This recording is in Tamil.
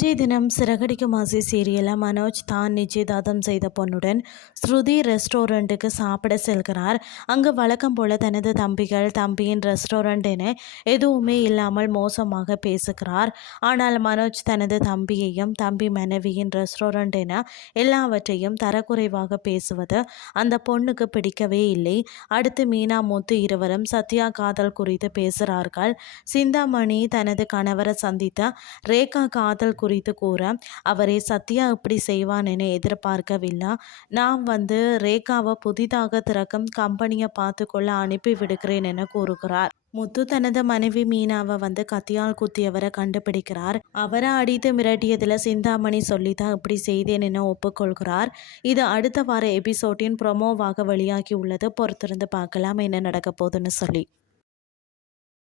இன்றைய தினம் சிறகடிக்கும் ஆசை சீரியலில் மனோஜ் தான் நிச்சயதார்த்தம் செய்த பொண்ணுடன் ஸ்ருதி ரெஸ்டாரண்ட்டுக்கு சாப்பிட செல்கிறார். அங்கு வழக்கம் போல தனது தம்பியின் ரெஸ்டாரண்ட் என எதுவுமே இல்லாமல் மோசமாக பேசுகிறார். ஆனால் மனோஜ் தனது தம்பியையும் தம்பி மனைவியின் ரெஸ்டாரண்ட் என எல்லாவற்றையும் தரக்குறைவாக பேசுவது அந்த பொண்ணுக்கு பிடிக்கவே இல்லை. அடுத்து மீனா முத்து இருவரும் சத்யா காதல் குறித்து பேசுகிறார்கள். சிந்தாமணி தனது கணவரை சந்தித்த ரேகா காதல் குறித்து கூற, அவரை சத்யா இப்படி செய்வான் என எதிர்பார்க்கவில்லை. நான் ரேகாவை புதிதாக திறக்கும் கம்பெனியை பார்த்து கொள்ள அனுப்பி விடுகிறேன் என கூறுகிறார். முத்து தனது மனைவி மீனாவை கத்தியால் குத்தியவரை கண்டுபிடிக்கிறார். அவரை அடித்து மிரட்டியதில் சிந்தாமணி சொல்லித்தான் இப்படி செய்தேன் என ஒப்புக்கொள்கிறார். இது அடுத்த வார எபிசோடின் ப்ரொமோவாக வெளியாகி உள்ளது. பொறுத்திருந்து பார்க்கலாம் என்ன நடக்க போகுதுன்னு சொல்லி.